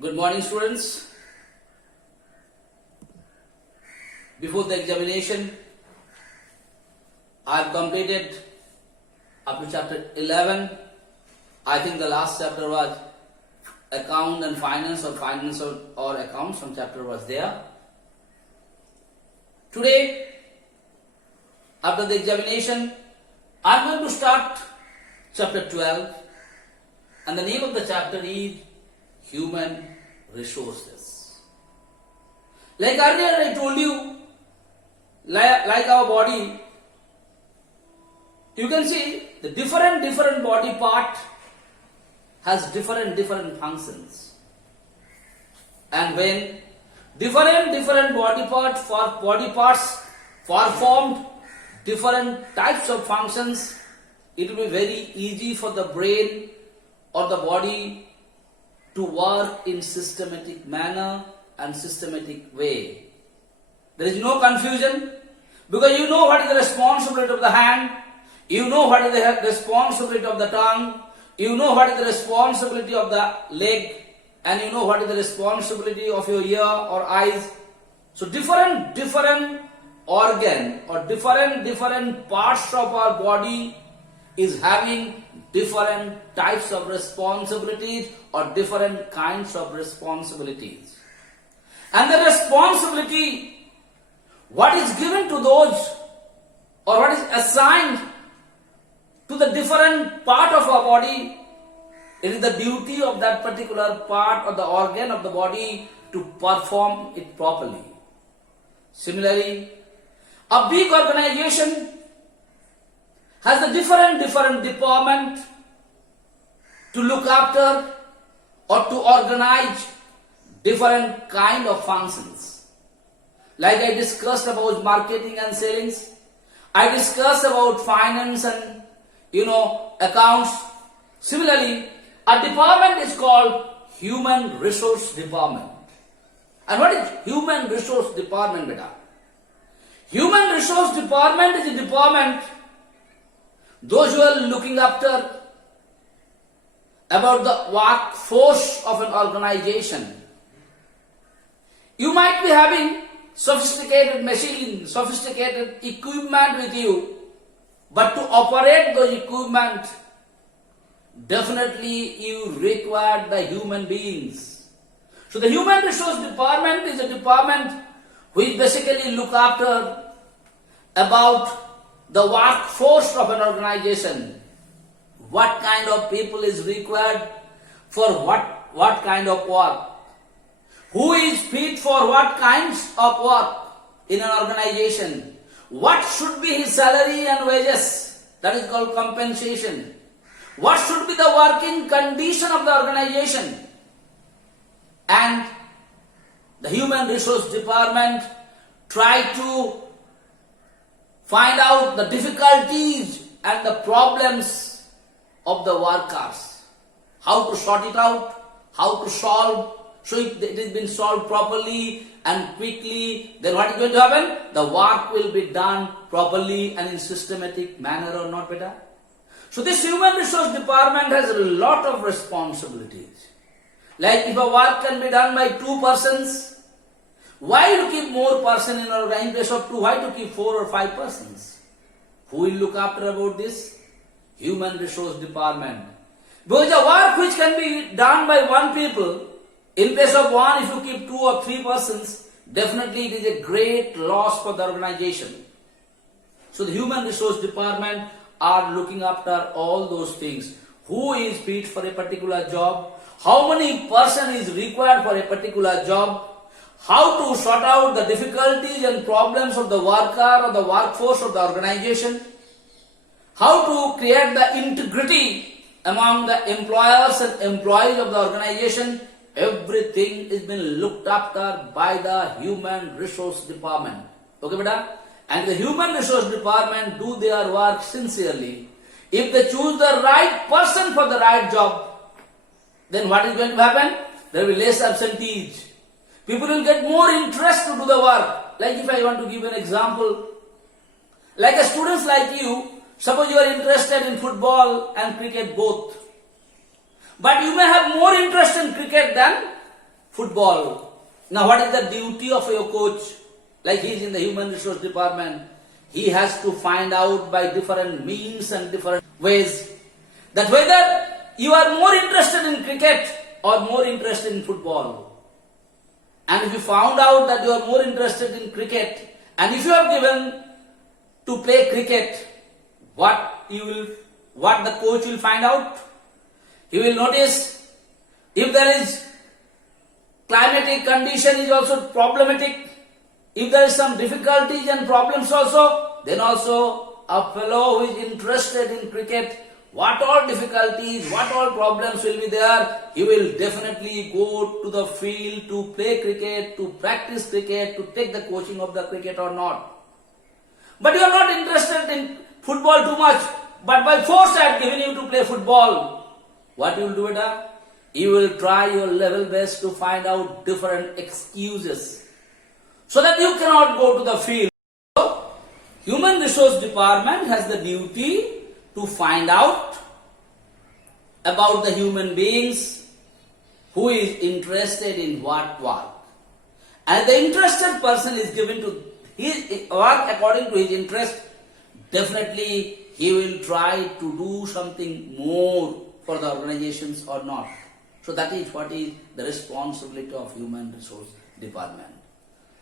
Good morning, students. Before the examination, I have completed up to chapter 11. I think the last chapter was account and finance, or finance or accounts. Some chapter was there. Today, after the examination, I am going to start chapter 12, and the name of the chapter is Human Resources. Like earlier I told you, like our body, you can see the different body part has different functions. And when different body parts performed different types of functions, it will be very easy for the brain or the body to work in systematic manner and systematic way. There is no confusion, because you know what is the responsibility of the hand, you know what is the responsibility of the tongue, you know what is the responsibility of the leg, and you know what is the responsibility of your ear or eyes. So different organ or different parts of our body is having different types of responsibilities or different kinds of responsibilities. And the responsibility, what is given to those, or what is assigned to the different part of our body, it is the duty of that particular part or the organ of the body to perform it properly. Similarly, a big organization has a different department to look after or to organize different kind of functions. Like I discussed about marketing and sales, I discussed about finance and accounts. Similarly, a department is called Human Resource Department. And what is Human Resource Department, beta? Human Resource Department is a department those who are looking after about the workforce of an organization. You might be having sophisticated machines, sophisticated equipment with you, but to operate those equipment, definitely you require the human beings. So the Human Resource Department is a department which basically look after about the workforce of an organization. What kind of people is required for what kind of work? Who is fit for what kinds of work in an organization? What should be his salary and wages? That is called compensation. What should be the working condition of the organization? And the Human Resource Department try to find out the difficulties and the problems of the workers. How to sort it out, how to solve. So if it has been solved properly and quickly, then what is going to happen? The work will be done properly and in systematic manner, or not, beta? So this Human Resource Department has a lot of responsibilities. Like if a work can be done by 2 persons, why to keep more person in our in place of 2? Why to keep 4 or 5 persons? Who will look after about this? Human Resource Department. Because the work which can be done by 1 people, in place of 1, if you keep 2 or 3 persons, definitely it is a great loss for the organization. So the Human Resource Department are looking after all those things. Who is fit for a particular job? How many person is required for a particular job? How to sort out the difficulties and problems of the worker or the workforce of the organization? How to create the integrity among the employers and employees of the organization? Everything is being looked after by the Human Resource Department. Okay, beta? And the Human Resource Department do their work sincerely. If they choose the right person for the right job, then what is going to happen? There will be less absentees. People will get more interest to do the work. Like if I want to give an example, like a students like you, suppose you are interested in football and cricket both. But you may have more interest in cricket than football. Now what is the duty of your coach? Like he is in the human resource department. He has to find out by different means and different ways that whether you are more interested in cricket or more interested in football. And if you found out that you are more interested in cricket, and if you are given to play cricket, what the coach will find out? He will notice if there is climatic condition is also problematic, if there is some difficulties and problems also, then also a fellow who is interested in cricket, what all difficulties, what all problems will be there, he will definitely go to the field to play cricket, to practice cricket, to take the coaching of the cricket or not. But you are not interested in football too much, but by force I have given you to play football. What you will do, beta? You will try your level best to find out different excuses so that you cannot go to the field. So, Human Resource Department has the duty to find out about the human beings who is interested in what work. And the interested person is given to his work according to his interest. Definitely he will try to do something more for the organizations or not. So that is what is the responsibility of Human Resource Department.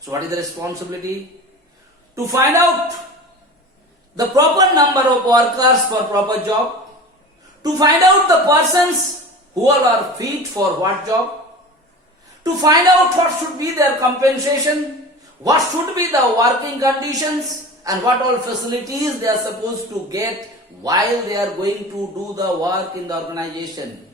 So what is the responsibility? To find out the proper number of workers for proper job, to find out the persons who are fit for what job, to find out what should be their compensation, what should be the working conditions, and what all facilities they are supposed to get while they are going to do the work in the organization,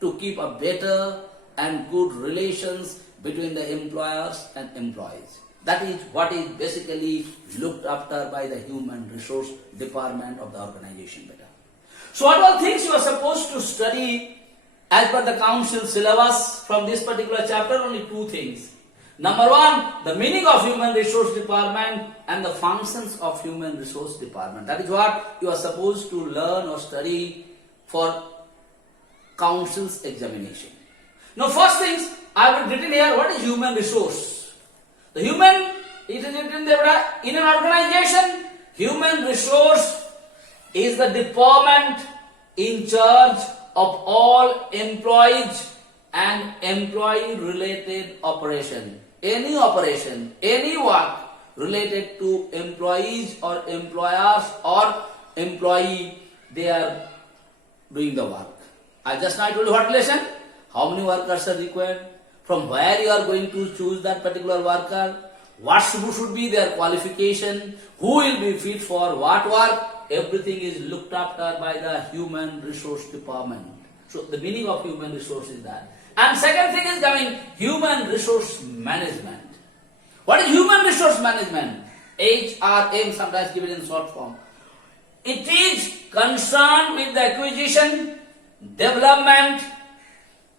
to keep a better and good relations between the employers and employees. That is what is basically looked after by the Human Resource Department of the organization. Better. So what all things you are supposed to study as per the council syllabus from this particular chapter? Only two things. Number one, the meaning of Human Resource Department and the functions of Human Resource Department. That is what you are supposed to learn or study for council's examination. Now first things, I have written here, what is human resource? The human, it is written there, in an organization, human resource is the department in charge of all employees and employee related operation. Any operation, any work related to employees or employers or employee, they are doing the work. I just now told you what lesson? How many workers are required? From where you are going to choose that particular worker? What should be their qualification? Who will be fit for what work? Everything is looked after by the Human Resource Department. So the meaning of human resource is that. And second thing is coming, human resource management. What is human resource management? HRM, sometimes given in short form. It is concerned with the acquisition, development,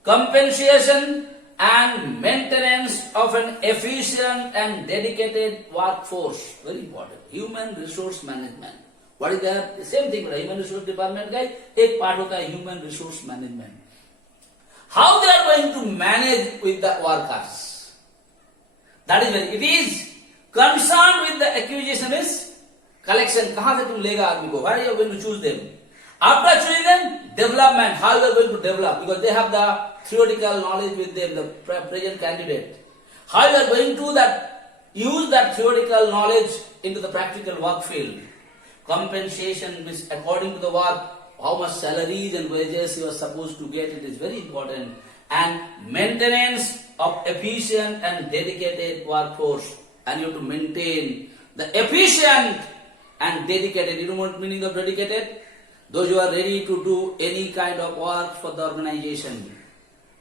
compensation and maintenance of an efficient and dedicated workforce. Very important. Human resource management. What is that? The same thing. Human resource department guy, एक part होता है human resource management. How they are going to manage with the workers? That is very. It is concerned with the acquisition is collection. कहाँ से तुम लेगा आदमी को? Where are you going to choose them? After choosing them, development. How you are going to develop? Because they have the theoretical knowledge with them, the present candidate. How you are going to use that theoretical knowledge into the practical work field. Compensation is according to the work, how much salaries and wages you are supposed to get, it is very important. And maintenance of efficient and dedicated workforce. And you have to maintain the efficient and dedicated. You know what meaning of dedicated? Those who are ready to do any kind of work for the organization.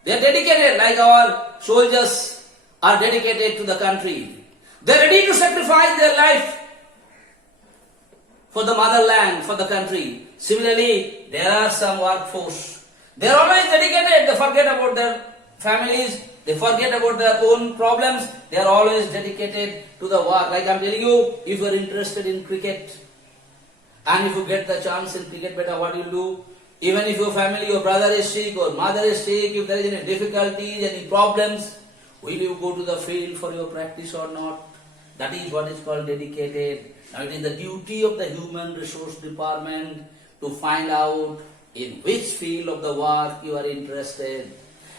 They are dedicated, like our soldiers are dedicated to the country. They are ready to sacrifice their life for the motherland, for the country. Similarly, there are some workforce. They are always dedicated. They forget about their families. They forget about their own problems. They are always dedicated to the work. Like I am telling you, if you are interested in cricket, and if you get the chance in cricket, better what you do? Even if your family, your brother is sick or mother is sick, if there is any difficulties, any problems, Will you go to the field for your practice or not? That is what is called dedicated. Now it is the duty of the human resource department to find out in which field of the work you are interested.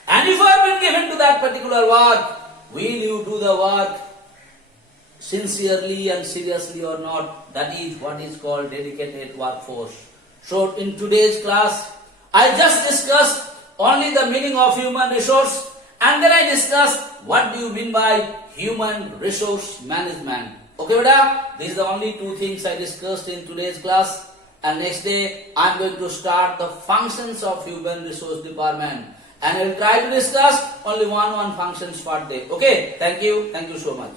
And if you have been given to that particular work, will you do the work sincerely and seriously or not? That is what is called dedicated workforce. So in today's class, I just discussed only the meaning of human resource, and then I discussed what do you mean by human resource management. Okay, beta? These are the only two things I discussed in today's class. And next day, I am going to start the functions of human resource department. And I will try to discuss only one functions per day. Okay? Thank you. Thank you so much.